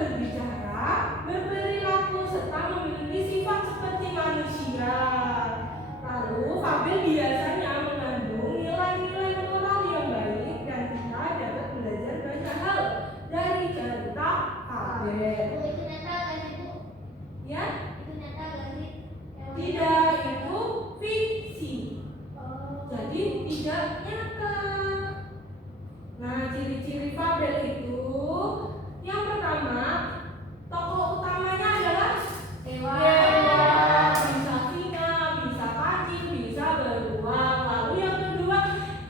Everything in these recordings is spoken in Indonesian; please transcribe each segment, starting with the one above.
berbicara, berperilaku, serta memiliki sifat seperti manusia. Lalu, fabel biasanya mengandung nilai-nilai moral yang baik dan kita dapat belajar banyak hal dari cerita fabel. Itu nyata gak sih, Bu? Ya? Itu nyata gak sih? Tidak, itu fiksi. Jadi tidak nyata. Nah, ciri-ciri fabel itu yang pertama, tokoh utamanya adalah hewan, bisa singa, bisa kancil, bisa beruang. Lalu yang kedua,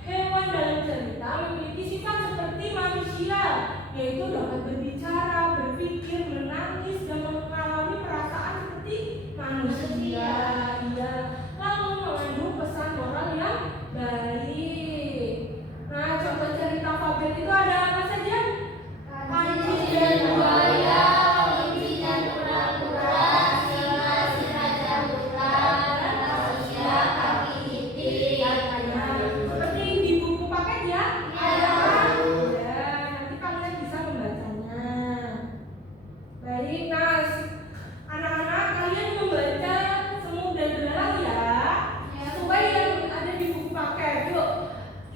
hewan dalam cerita memiliki sifat seperti manusia, yaitu dapat berbicara, berpikir, menangis, dan mengalami perasaan seperti manusia. Iya. Lalu mengandung pesan moral yang baik. Nah, contoh cerita fabel itu ada apa saja? Kancil dan buaya, kelinci dan kura-kura, singa, si raja hutan, manusia kaki itik. seperti di buku paket ya? Iya. Ya, nanti kalian bisa membacanya. Baik, nah anak-anak kalian membaca Semut dan Belalang ya. Sesuai yang ada di buku paket. Yuk,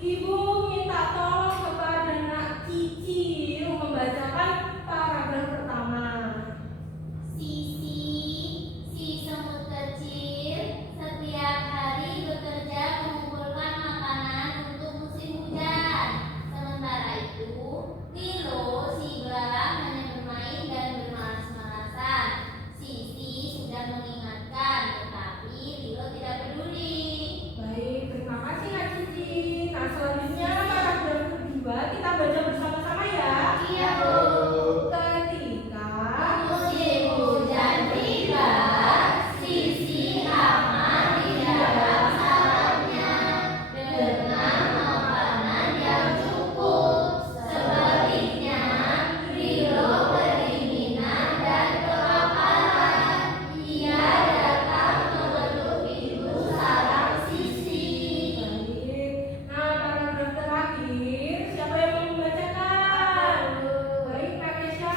Ibu minta tolong kepada Nak Cici membacakan paragraf pertama. Sisi, si semut kecil, setiap hari bekerja mengumpulkan makanan untuk musim hujan. Sementara itu, Lilo, si belalang hanya bermain dan bermalas-malasan. Sisi sudah mengingatkan, tetapi Lilo tidak peduli. Baik, terima kasih Nak Cici. Nah, selanjutnya paragraf kedua kita baca bersama-sama ya. Iya, Bu. Ketika Musim hujan tiba, Sisi aman di dalam sarangnya dengan makanan yang cukup. Sebaliknya, Lilo kedinginan dan kelaparan. Ia datang mengetuk pintu sarang Sisi. baik. Nah, paragraf terakhir siapa yang mau membacakan? Baik, Kak Kesha.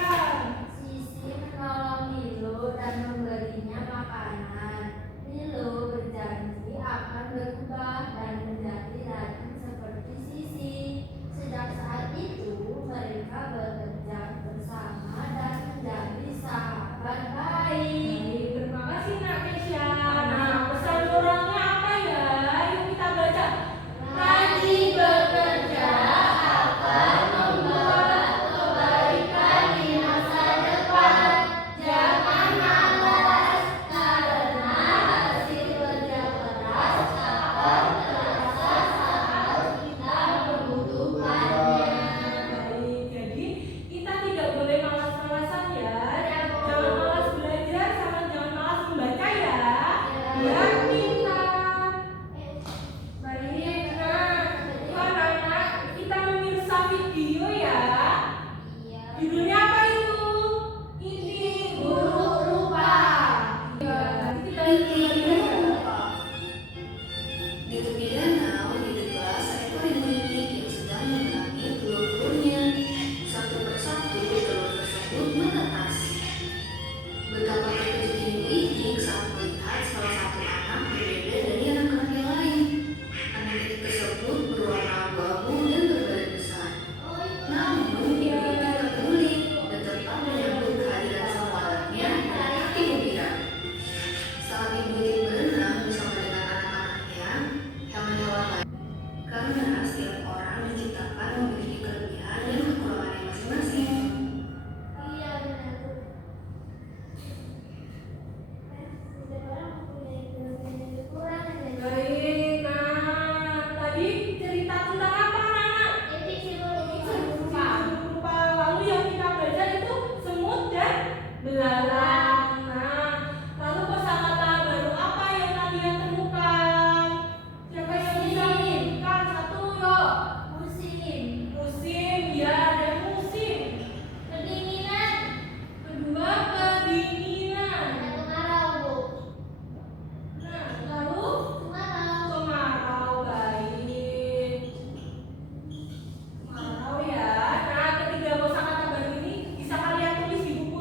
Sisi menolong Lilo dan memberinya makanan. Lilo berjanji akan berubah dan menjadi rajin seperti Sisi. Sejak saat itu, mereka bekerja bersama dan menjadi sahabat baik. Baik, terima kasih Nak Kesha. Nah, pesan moralnya apa ya? Yuk kita baca. Rajin bekerja akan membawa kebaikan di masa depan. Jangan malas, karena hasil kerja keras akan terasa saat kita membutuhkannya. Baik, jadi kita tidak boleh malas-malasan ya. Ya, Bu. Jangan malas belajar sama jangan malas membaca ya. Ya. Biar pintar. Baik, nah itu anak-anak kita memirsa video ya. Iya. Judulnya apa itu? Ini buruk rupa. Ya, nanti kita lihat. Di tepi danau, di dekat seekor itik yang sedang menangi telur-telurnya. Satu persatu telur tersebut menetas. Betapa terkejutnya itik saat melihat salah satu anak berbeda dari anak-anak yang lain. Anak itik tersebut berwarna abu-abu dan berbadan besar. Namun ibu itik tak peduli dan tetap menyambut kehadiran sang anaknya dengan hati gembira. Saat ibu itik berenang bersama dengan anak-anaknya, hewan-hewan lain, karena setiap orang diciptakan memiliki kelebihan dan kekurangannya masing-masing. Iya, benar, Bu. Setiap orang mempunyai kelebihan dan kekurangan. Baik, nah tadi cerita tentang apa anak-anak? Itik si buruk Rupa. Lalu yang kita baca itu semut dan belalang. Nah, lalu kosakata baru apa yang kalian temukan? Siapa yang bisa menyebutkan? Satu, yuk. musim. Musim, ya ada musim. Kedinginan. Kedua, kedinginan. Ada kemarau, Bu. Nah, lalu Kemarau. kemarau, baik. Kemarau ya. Nah, ketiga kosakata baru ini bisa kalian tulis di buku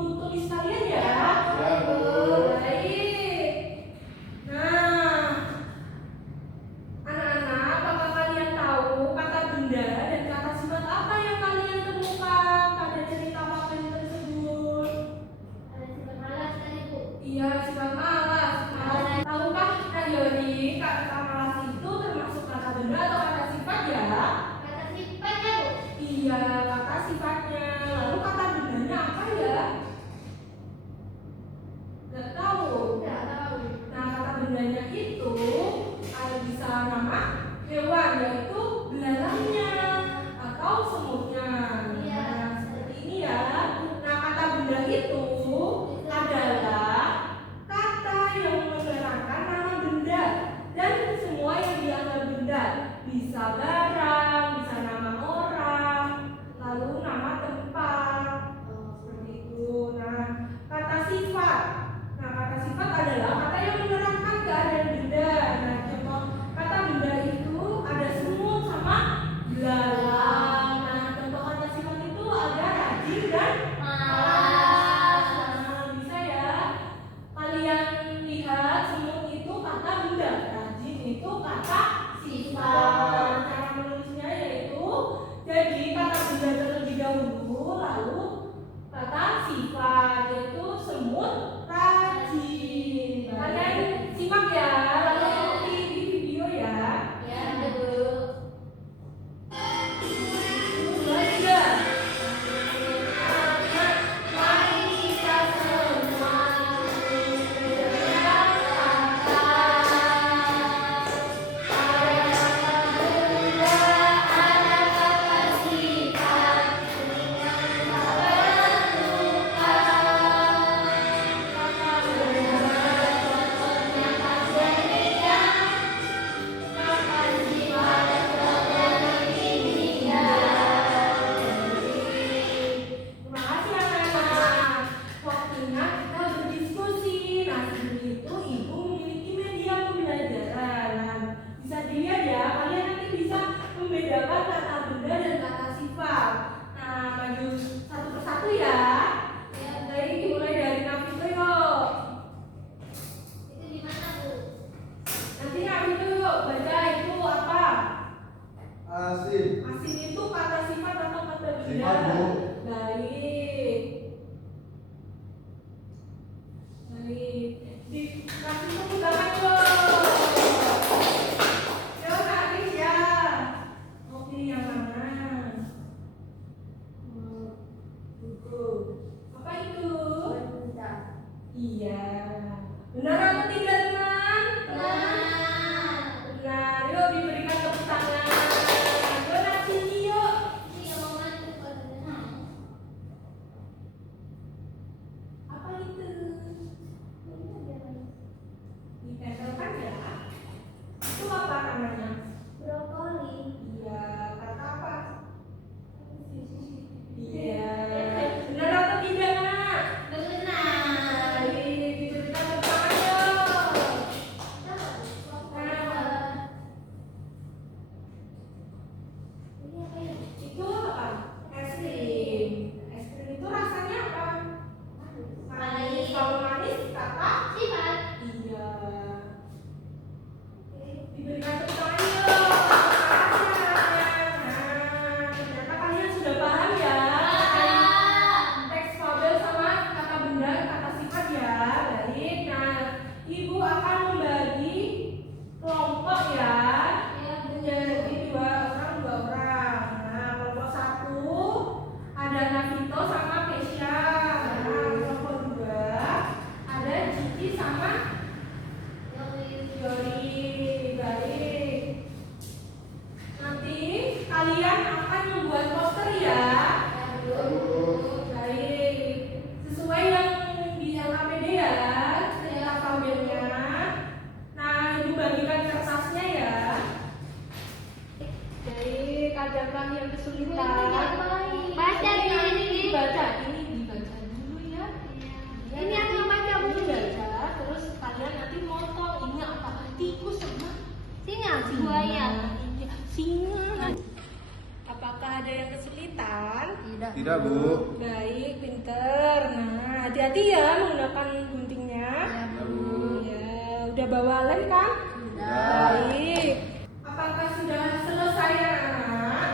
Tidak, Bu. Baik, pinter. Nah, hati-hati ya menggunakan guntingnya. Ya, Bu. Ya, udah bawa lem kan? Baik. Apakah sudah selesai anak-anak?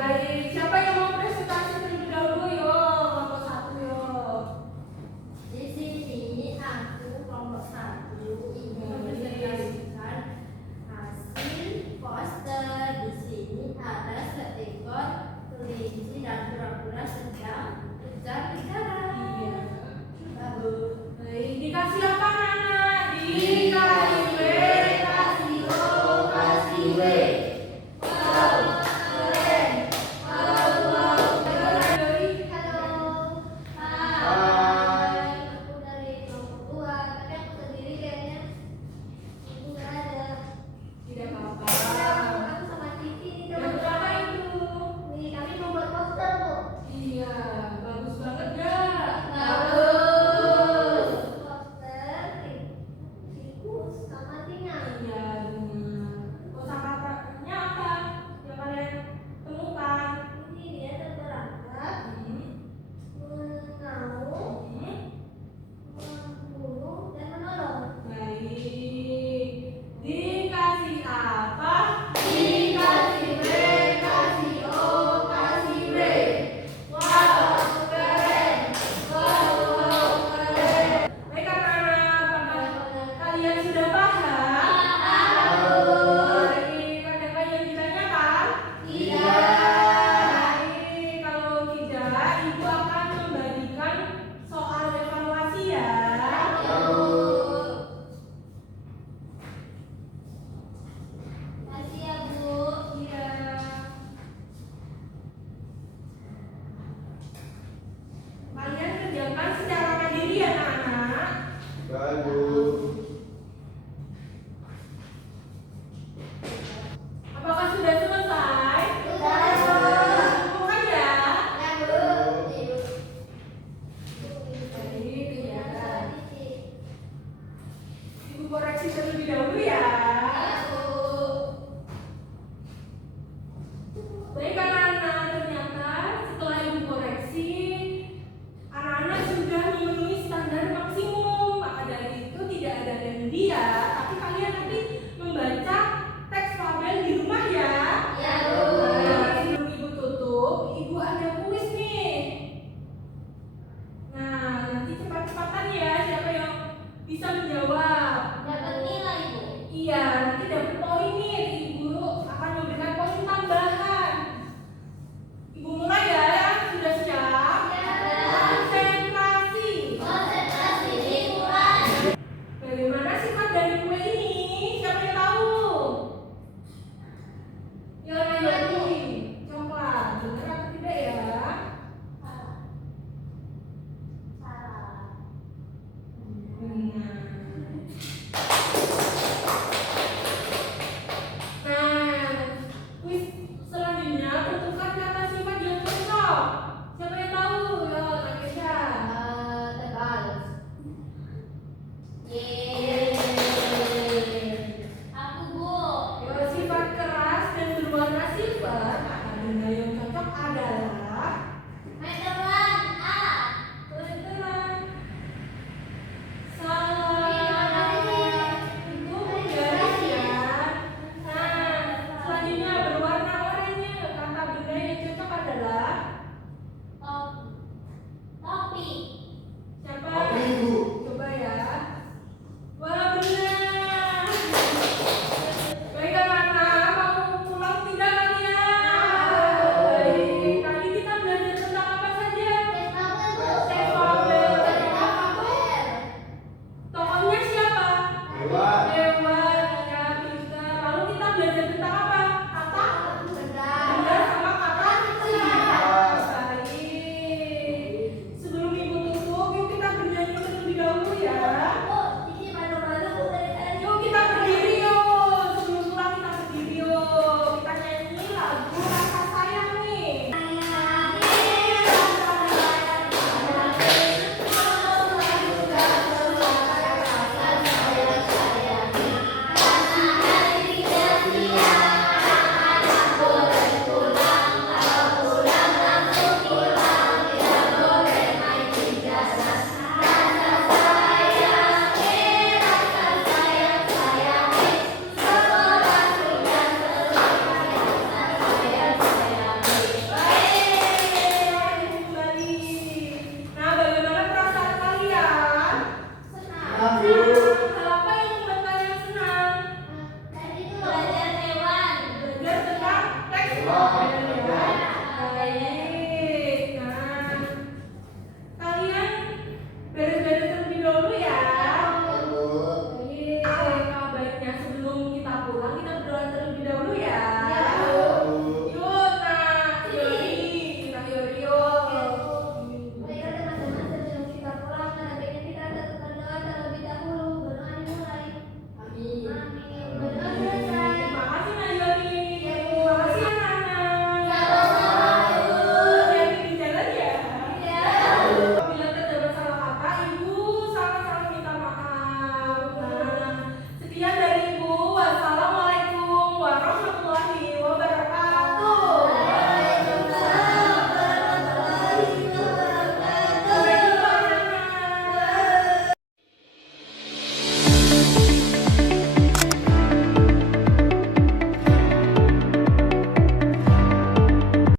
Baik, siapa yang